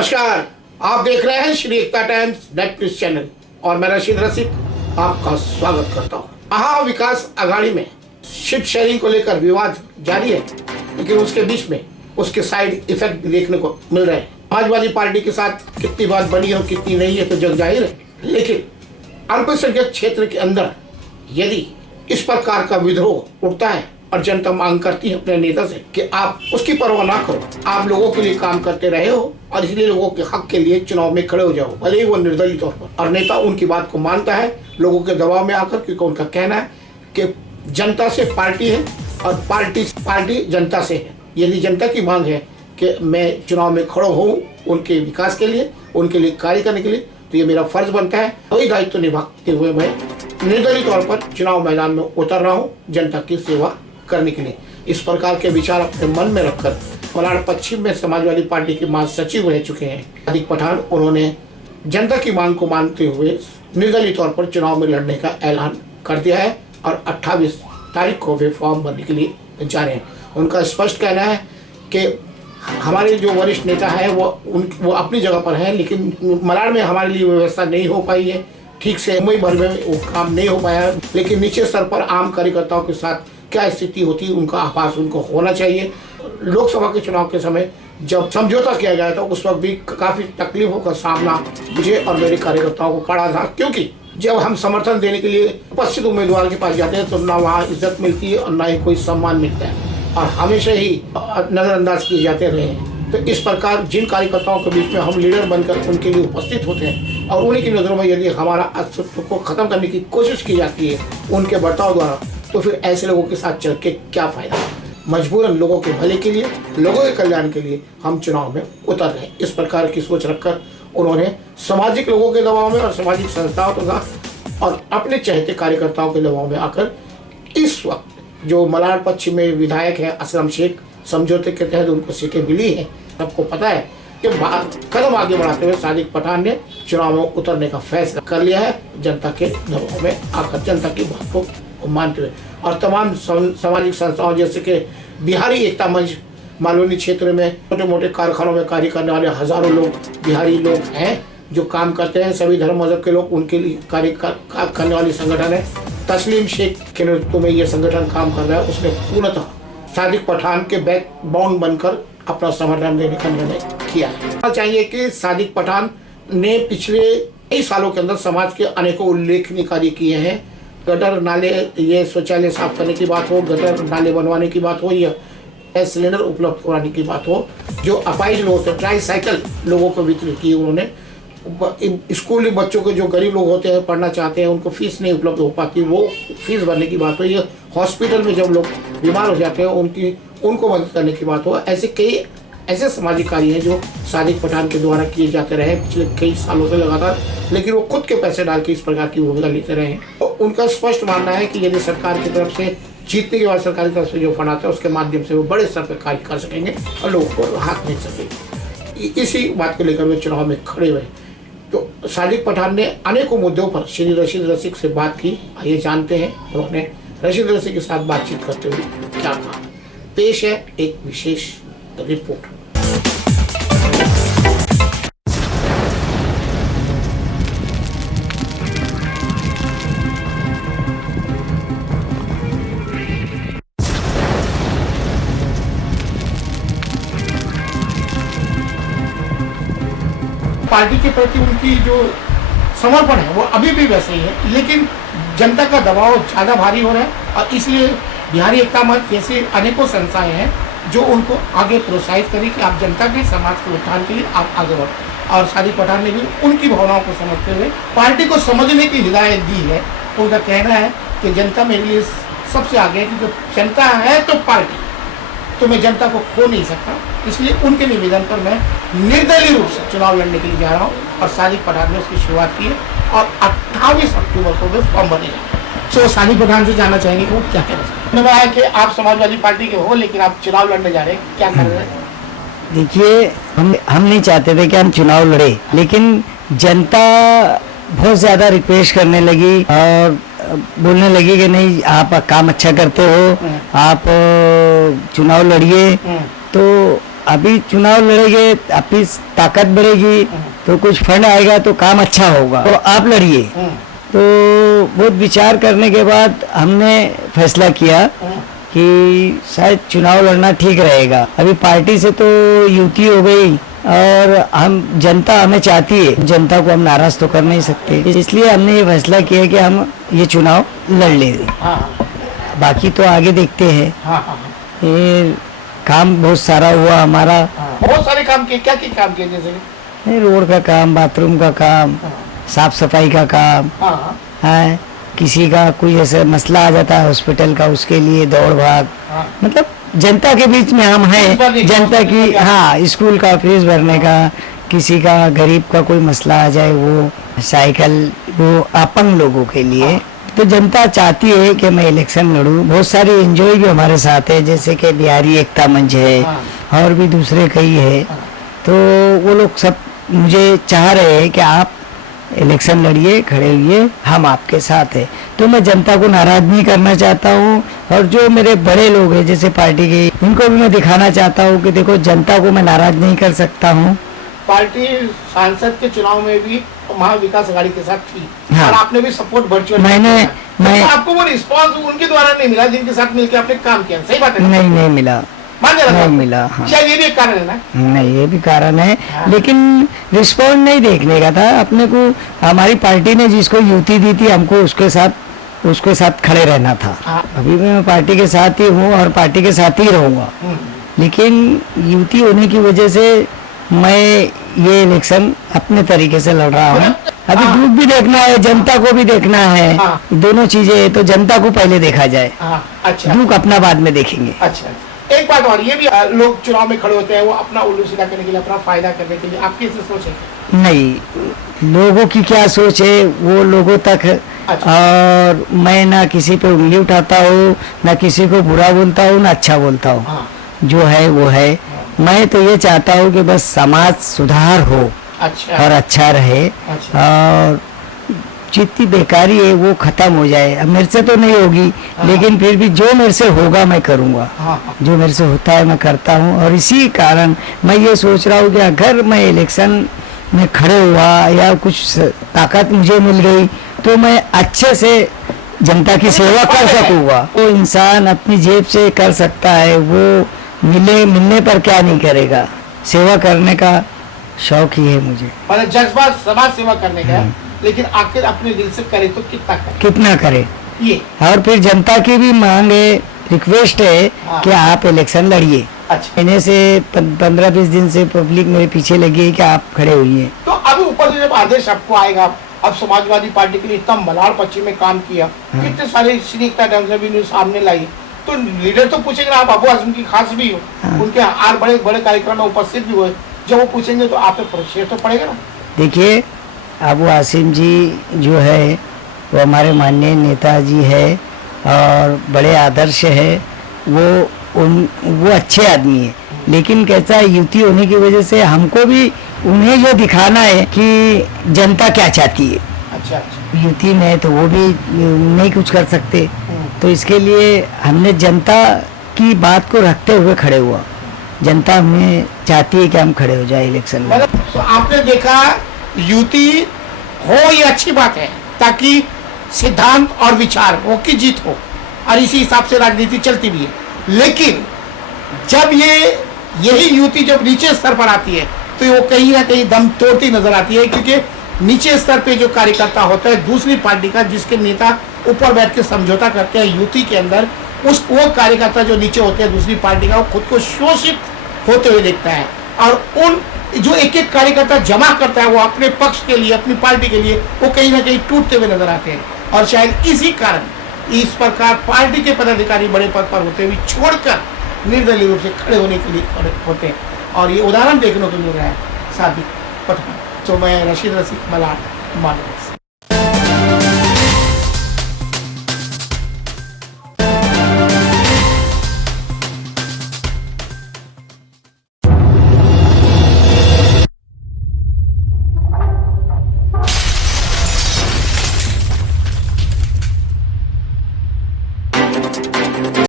नमस्कार, आप देख रहे हैं श्री एकता टाइम्स नेट न्यूज चैनल और मैं रशीद रसिक आपका स्वागत करता हूं। महा विकास आघाड़ी में शिप शेयरिंग को लेकर विवाद जारी है, लेकिन उसके बीच में उसके साइड इफेक्ट भी देखने को मिल रहे हैं। समाजवादी पार्टी के साथ कितनी बात बनी और कितनी नहीं है तो जग जाहिर है, लेकिन अल्पसंख्यक क्षेत्र के अंदर यदि इस प्रकार का विद्रोह उठता है और जनता मांग करती है अपने नेता से कि आप उसकी परवाह ना करो, आप लोगों के लिए काम करते रहे हो और इसलिए लोगों के हक के लिए चुनाव में खड़े हो जाओ, भले ही वो निर्दलीय तौर पर। और नेता उनकी बात को मानता है लोगों के दबाव में आकर, क्योंकि उनका कहना है कि जनता से पार्टी है और पार्टी जनता से है। यदि जनता की मांग है कि मैं चुनाव में खड़ा हूँ उनके विकास के लिए, उनके लिए कार्य करने के लिए, तो ये मेरा फर्ज बनता है। वही दायित्व निभाते हुए मैं निर्दलीय तौर पर चुनाव मैदान में उतर रहा हूँ जनता की सेवा करने के लिए। इस प्रकार के विचार अपने मन में रखकर मलाड पश्चिम में समाजवादी पार्टी के महासचिव रह चुके हैं सादिक पठान, उन्होंने जनता की मांग को मानते हुए निर्दलीय तौर पर चुनाव में लड़ने का ऐलान कर दिया है और 28 तारीख को वे फॉर्म भरने के लिए जा रहे हैं। उनका स्पष्ट कहना है कि हमारे जो वरिष्ठ नेता है वो अपनी जगह पर है, लेकिन मलाड में हमारे लिए व्यवस्था नहीं हो पाई है ठीक से, मुंबई भर में वो काम नहीं हो पाया, लेकिन नीचे स्तर पर आम कार्यकर्ताओं के साथ क्या स्थिति होती है उनका आभास उनको होना चाहिए। लोकसभा के चुनाव के समय जब समझौता किया गया था उस वक्त भी काफ़ी तकलीफों का सामना मुझे और मेरे कार्यकर्ताओं को पड़ा था, क्योंकि जब हम समर्थन देने के लिए उपस्थित उम्मीदवार के पास जाते हैं तो ना वहाँ इज्जत मिलती है और ना ही कोई सम्मान मिलता है और हमेशा ही नज़रअंदाज किए जाते रहे हैं। तो इस प्रकार जिन कार्यकर्ताओं के बीच में हम लीडर बनकर उनके लिए उपस्थित होते हैं और उन्हीं की नज़रों में यदि हमारा अस्तित्व को ख़त्म करने की कोशिश की जाती है उनके बर्ताव द्वारा, तो फिर ऐसे लोगों के साथ चल के क्या फ़ायदा। मजबूरन लोगों के भले के लिए, लोगों के कल्याण के लिए हम चुनाव में उतर रहे। इस प्रकार की सोच रखकर उन्होंने सामाजिक लोगों के दबाव में और सामाजिक संस्थाओं तथा और अपने चहेते कार्यकर्ताओं के दबाव में आकर इस वक्त जो मलाड पश्चिम में विधायक है असलम शेख, समझौते के तहत उनको सीटें मिली हैं, सबको पता है कि कदम आगे बढ़ाते हुए सादिक पठान ने चुनाव में उतरने का फैसला कर लिया है जनता के दबाव में आकर, जनता की बात को मानते हुए। और तमाम सामाजिक संस्थाओं जैसे कि बिहारी एकता मंच मालवनी क्षेत्र में छोटे मोटे कारखानों में कार्य करने वाले हजारों लोग बिहारी लोग हैं जो काम करते हैं, सभी धर्म मजहब के लोग उनके लिए कार्य करने वाली संगठन है। तस्लीम शेख के नेतृत्व में यह संगठन काम कर रहा है। उसने पूर्णतः सादिक पठान के बैकबोन बनकर अपना समर्थन देने का निर्णय किया है। चाहिए कि सादिक पठान ने पिछले कई सालों के अंदर समाज के अनेकों उल्लेखनीय कार्य किए हैं। गटर नाले, ये शौचालय साफ करने की बात हो, गटर नाले बनवाने की बात हो, या गैस सिलेंडर उपलब्ध कराने की बात हो, जो अपाहिज लोग थे ट्राईसाइकिल लोगों को वितरित की उन्होंने। स्कूली बच्चों के जो गरीब लोग होते हैं पढ़ना चाहते हैं उनको फीस नहीं उपलब्ध हो पाती, वो फीस भरने की बात हो, या हॉस्पिटल में जब लोग बीमार हो जाते हैं उनको मदद करने की बात हो। ऐसे कई ऐसे सामाजिक कार्य हैं जो सादिक पठान के द्वारा किए जाते रहे पिछले कई सालों से लगातार, लेकिन वो खुद के पैसे डाल के इस प्रकार की भूमिका लेते रहे हैं। तो उनका स्पष्ट मानना है कि यदि सरकार की तरफ से जीतने के बाद सरकार की तरफ से जो फंड आता है उसके माध्यम से वो बड़े स्तर पर कार्य कर सकेंगे और लोगों को राहत मिल सकेगी। इसी बात को लेकर वे चुनाव में खड़े हुए। तो सादिक पठान ने अनेकों मुद्दों पर श्री रशीद रसिक से बात की। आइए जानते हैं उन्होंने रशीद रसिक के साथ बातचीत करते हुए क्या कहा। पेश है एक विशेष रिपोर्ट। पार्टी के प्रति उनकी जो समर्पण है वो अभी भी वैसे ही है, लेकिन जनता का दबाव ज़्यादा भारी हो रहा है और इसलिए बिहारी एकता मंच जैसी अनेकों संस्थाएं हैं जो उनको आगे प्रोत्साहित करें कि आप जनता के समाज के उत्थान के लिए आप आगे बढ़ो। और सादिक पठान ने भी उनकी भावनाओं को समझते हुए पार्टी को समझने की हिदायत दी है। उनका कहना है कि जनता मेरे लिए सबसे आगे है, क्योंकि जनता है तो पार्टी, तो मैं जनता को खो नहीं सकता। इसलिए उनके निवेदन पर मैं निर्दलीय रूप से चुनाव लड़ने के लिए जा रहा हूँ और सादिक पठान ने उसकी शुरुआत की है और 28 अक्टूबर को वे फॉर्म भरेंगे। तो सादिक पठान से जानना चाहेंगे कि वो क्या कह रहे हैं। उन्होंने कहा कि आप समाजवादी पार्टी के हो लेकिन आप चुनाव लड़ने जा रहे हैं, क्या कर रहे हैं? देखिए, हम नहीं चाहते थे कि हम चुनाव लड़े, लेकिन जनता बहुत ज़्यादा रिक्वेस्ट करने लगी और बोलने लगी कि नहीं आप काम अच्छा करते हो, आप चुनाव लड़िए। तो अभी चुनाव लड़ेंगे, आपकी ताकत बढ़ेगी तो कुछ फंड आएगा तो काम अच्छा होगा, तो आप लड़िए। तो बहुत विचार करने के बाद हमने फैसला किया कि शायद चुनाव लड़ना ठीक रहेगा। अभी पार्टी से तो युति हो गई और हम जनता हमें चाहती है, जनता को हम नाराज तो कर नहीं सकते, इसलिए हमने ये फैसला किया कि हम ये चुनाव लड़ लेंगे। बाकी तो आगे देखते हैं। ये काम बहुत सारा हुआ हमारा। बहुत सारे काम किए, क्या क्या काम किए? जैसे रोड का काम, बाथरूम का काम, साफ सफाई का काम है। किसी का कोई ऐसा मसला आ जाता है हॉस्पिटल का, उसके लिए दौड़ भाग, मतलब जनता के बीच में हम हैं। जनता की, हाँ, स्कूल का फीस भरने का, किसी का गरीब का कोई मसला आ जाए, वो साइकिल, वो अपंग लोगों के लिए, तो जनता चाहती है कि मैं इलेक्शन लड़ूं। बहुत सारी एनजीओ भी हमारे साथ है, जैसे कि बिहारी एकता मंच है और भी दूसरे कई है। तो वो लोग सब मुझे चाह रहे हैं कि आप इलेक्शन लड़िए, खड़े हुए, हम आपके साथ हैं। तो मैं जनता को नाराज नहीं करना चाहता हूँ, और जो मेरे बड़े लोग हैं जैसे पार्टी के, उनको भी मैं दिखाना चाहता हूँ कि देखो, जनता को मैं नाराज नहीं कर सकता हूँ। पार्टी सांसद के चुनाव में भी महाविकास आघाड़ी के साथ थी। हाँ। और आपने भी सपोर्ट वर्चुअल मैं आपको वो रिस्पांस उनके द्वारा नहीं मिला जिनके साथ मिलकर आपने काम किया, सही बात है? नहीं मिला, नहीं मिला। हाँ। शायद ये भी एक कारण है ना? नहीं, ये भी कारण है। हाँ। लेकिन रिस्पॉन्ड नहीं देखने का था अपने को। हमारी पार्टी ने जिसको युति दी थी, हमको उसके साथ खड़े रहना था। हाँ। अभी भी मैं पार्टी के साथ ही हूँ और पार्टी के साथ ही रहूंगा। लेकिन युति होने की वजह से मैं ये इलेक्शन अपने तरीके से लड़ रहा हूँ। अभी हाँ। ग्रुप भी देखना है, जनता को भी देखना है। हाँ। दोनों चीजें, तो जनता को पहले देखा जाए, अच्छा, ग्रुप अपना बाद में देखेंगे। अच्छा। एक बात और, ये भी लोग चुनाव में खड़े होते हैं वो अपना उल्लू सीधा करने के लिए, अपना फायदा करने के लिए, आपकी इसे सोच है? नहीं, लोगों की क्या सोच है वो लोगों तक। अच्छा। और मैं ना किसी पे उंगली उठाता हूँ, ना किसी को बुरा बोलता हूँ, ना अच्छा बोलता हूँ। हाँ। जो है वो है। मैं तो ये चाहता हूँ कि बस समाज सुधार हो, अच्छा, और अच्छा रहे। अच्छा। और जितनी बेकारी है वो खत्म हो जाए। अब मेरे से तो नहीं होगी, लेकिन फिर भी जो मेरे से होगा मैं करूँगा। जो मेरे से होता है मैं करता हूँ। और इसी कारण मैं ये सोच रहा हूँ कि अगर मैं इलेक्शन में खड़े हुआ या कुछ ताकत मुझे मिल गई तो मैं अच्छे से जनता की सेवा कर सकूँगा। वो इंसान अपनी जेब से कर सकता है, वो मिलने पर क्या नहीं करेगा। सेवा करने का शौक ही है मुझे, मतलब जज्बा समाज सेवा करने का है, लेकिन आखिर अपने दिल से करे तो कितना करे ये। और फिर जनता की भी मांग है, रिक्वेस्ट है कि आप इलेक्शन लड़िए। अच्छा। महीने से 15-20 दिन से पब्लिक मेरे पीछे लगी है कि आप खड़े हुए। तो अभी ऊपर से जब आदेश आपको आएगा, अब समाजवादी पार्टी के लिए इतना मलाड़ पश्चिम में काम किया, कितने सारे श्रीकता ढंग से भी न्यूज सामने लाई, तो लीडर तो पूछेंगे, आप अबू आजम की खास भी हो, उनके आर बड़े बड़े कार्यक्रम में उपस्थित भी हुए, जब वो पूछेंगे तो आप पे प्रेशर तो पड़ेगा ना? देखिए, अबू आसिम जी जो है वो हमारे माननीय नेताजी है और बड़े आदर्श है। वो अच्छे आदमी है, लेकिन कैसा युति होने की वजह से हमको भी उन्हें जो दिखाना है कि जनता क्या चाहती है। अच्छा। युति में तो वो भी नहीं कुछ कर सकते, तो इसके लिए हमने जनता की बात को रखते हुए खड़े हुआ। जनता हमें चाहती है कि हम खड़े हो जाए इलेक्शन में। मतलब तो आपने देखा, युति हो ये अच्छी बात है, ताकि सिद्धांत और विचार वो की जीत हो, और इसी हिसाब से राजनीति चलती भी है। लेकिन जब यही युति जब नीचे स्तर पर आती है तो वो कहीं ना कहीं दम तोड़ती नजर आती है, क्योंकि नीचे स्तर पे जो कार्यकर्ता होता है दूसरी पार्टी का, जिसके नेता ऊपर बैठ के समझौता करते हैं युति के अंदर, वो कार्यकर्ता जो नीचे होते हैं दूसरी पार्टी का, वो खुद को शोषित होते हुए देखता है, और उन जो एक एक कार्यकर्ता जमा करता है वो अपने पक्ष के लिए, अपनी पार्टी के लिए, वो कहीं ना कहीं टूटते हुए नजर आते हैं। और शायद इसी कारण इस प्रकार पार्टी के पदाधिकारी बड़े पद पर होते हुए छोड़कर निर्दलीय रूप से खड़े होने के लिए होते हैं, और ये उदाहरण देखने को मिल रहा है सादिक पटना। तो मैं रशीद रसीक मलाड, मालूम।